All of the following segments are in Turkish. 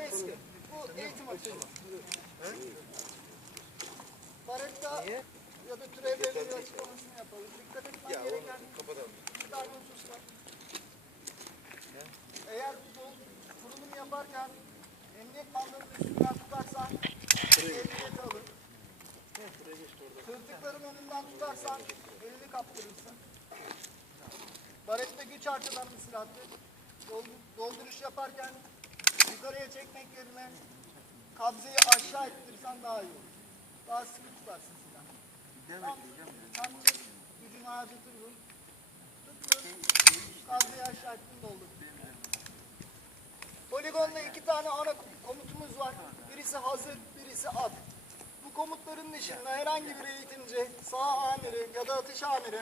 Eski. Bu eğitim açısından. Baretta ya da türevlerin bir açıklamasını yapalım. Dikkat etmen gereken iki tane husus var. Eğer bu kurulum yaparken emniyet bandının üstünden tutarsan emniyet alır. Tırtıkların önünden tutarsan elini kaptırırsın. Barette güç harcanan bir silahtır. Doldu- Dolduruş yaparken yukarıya çekmek yerine kabzeyi aşağı ettirirsen daha iyi olur. Daha sıkı tutarsın silahı. Tam, tam gücünü harcatır bu. Tuttun, kabzeyi aşağı ettin doldur. Poligonda iki tane ana komutumuz var. Birisi hazır, birisi at. Bu komutların dışında herhangi bir eğitimci, sağ amiri ya da atış amiri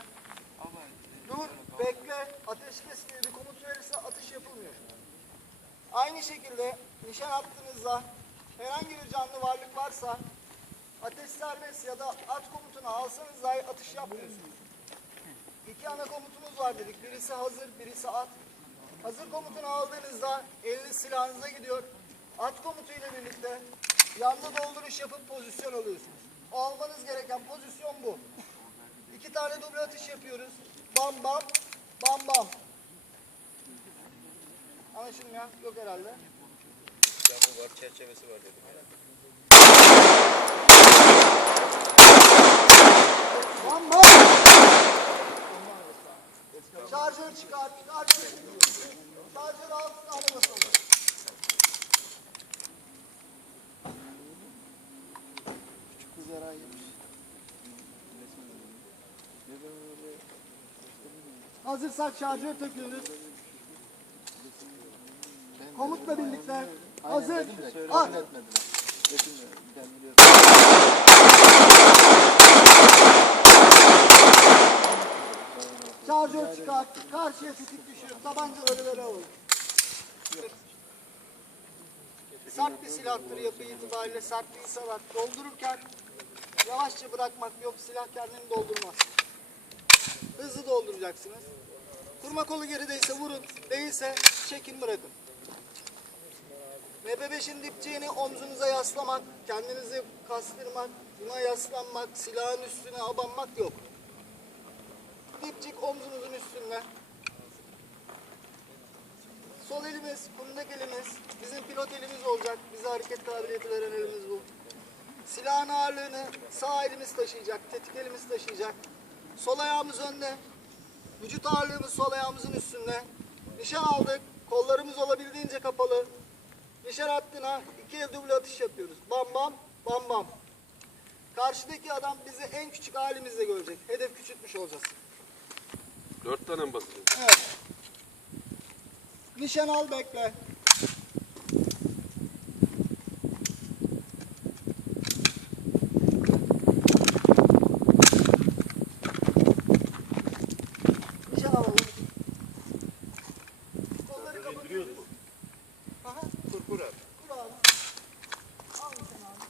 dur, bekle, ateşkes diye bir komut verirse atış yapılmıyor. Aynı şekilde nişan attığınızda herhangi bir canlı varlık varsa ateş serbest ya da at komutunu alsanız dahi atış yapmıyorsunuz. İki ana komutumuz var dedik. Birisi hazır, birisi at. Hazır komutunu aldığınızda eliniz silahınıza gidiyor. At komutuyla birlikte yanda dolduruş yapıp pozisyon alıyorsunuz. Almanız gereken pozisyon bu. İki tane duble atış yapıyoruz. Bam bam, bam bam. Anlaşılmayan yok herhalde. Camı var, çerçevesi var dedim. Bam bam. Şarjör çıkar, şarjör çıkar. Şarjör altı tane basalım. Hazırsak şarjör takıyoruz. Komutla birlikte hazır, at. Şarjör çıkar, karşıya tetik düşür, tabancaları böyle alın. Sert bir silahtır yapı itibariyle sert bir salat. Doldururken yavaşça bırakmak yok, silah kendini doldurmaz. Hızlı dolduracaksınız. Kurma kolu gerideyse vurun, değilse çekin bırakın. MP5'in dipçiğini omzunuza yaslamak, kendinizi kastırmak, buna yaslanmak, silahın üstüne abanmak yok. Dipçik omzunuzun üstünde. Sol elimiz, kundak elimiz, bizim pilot elimiz olacak. Bize hareket kabiliyeti veren elimiz bu. Silahın ağırlığını sağ elimiz taşıyacak, tetik elimiz taşıyacak. Sol ayağımız önde. Vücut ağırlığımız sol ayağımızın üstünde. Nişan aldık. Kollarımız olabildiğince kapalı. Nişan hattına iki el duble atış yapıyoruz. Bam bam, bam bam. Karşıdaki adam bizi en küçük halimizde görecek. Hedef küçültmüş olacağız. Dört tane mi basıyor? Evet. Nişan al bekle. Nişan alalım. Kolları kapatıyoruz. Aha, Kur kur abi. kur abi. Al nişan abi.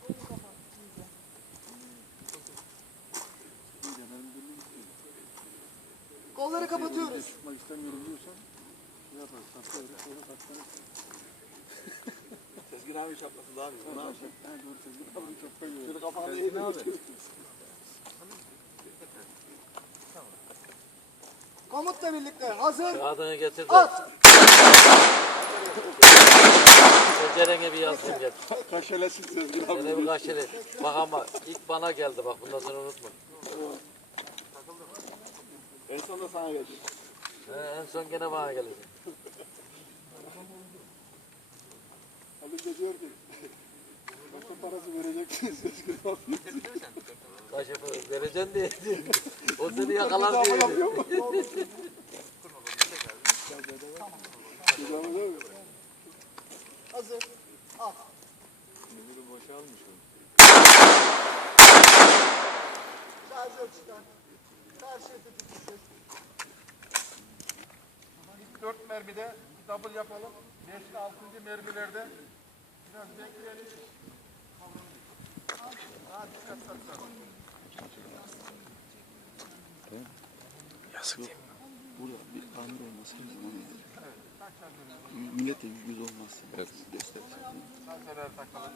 Kolunu kapat. iyice. Kolları kapatıyoruz. Çıkmak istemiyorum diyorsan şey yaparız. Sonra. Sezgin abi şapkası daha iyi. Ne yapacak? Ha doğru Sezgin abi. Komutla birlikte hazır. Kağıdını getir de At. pencerene bir yazsın gel. Kaşelesin Sezgin abi. Bir kaşeli. Bak ama ilk bana geldi bak bundan sonra unutma. En son da sana gelecek. He, en son gene bana gelecek. Alınca diyor ki Başka parası abi. Kaç yapı vereceksin diye. o seni yakalar diye. Hazır. At. Müdürü boşa almış onu. Şarjör çıkar. İlk dört mermide double yapalım. Beşli altıncı mermilerde biraz bekleyelim. Daha dikkat saklar. Burada bir amir olması Millete yüz olmaz. Evet. Göstersin. Salseler takalım.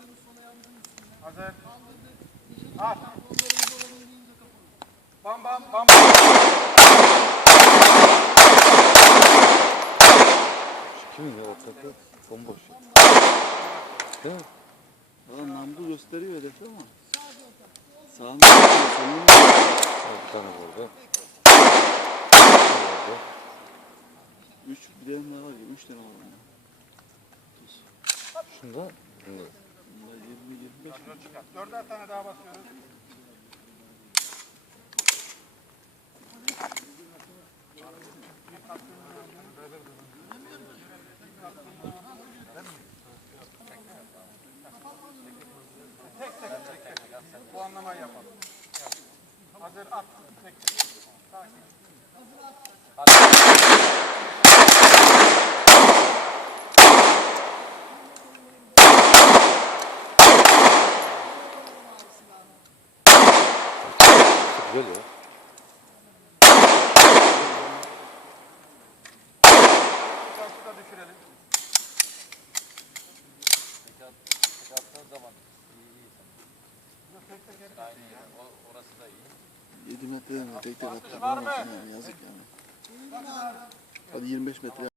Hazır. At. Bam bam bam. Kimin ya ortada? Bomboş. Değil mi? Valla namlu gösteriyor hedefi ama. Sağında solunda Ha, bir tane vurdu. Vurdu. üç bir tane daha var. Üç tane var. Şunda. Bunda 20 25 Radyo çıkar. Dörder tane daha basıyoruz. Tek tek tek tek. Bu anlamayı yapalım. Hazır at. Tek tek. Sakin. Güzel ya. Şarkı da düşürelim. Tek attığın zaman iyi iyi. Tek tek. O, orası da iyi. 7 metreden de tek tek? Yani yazık yani. Hadi 25 metre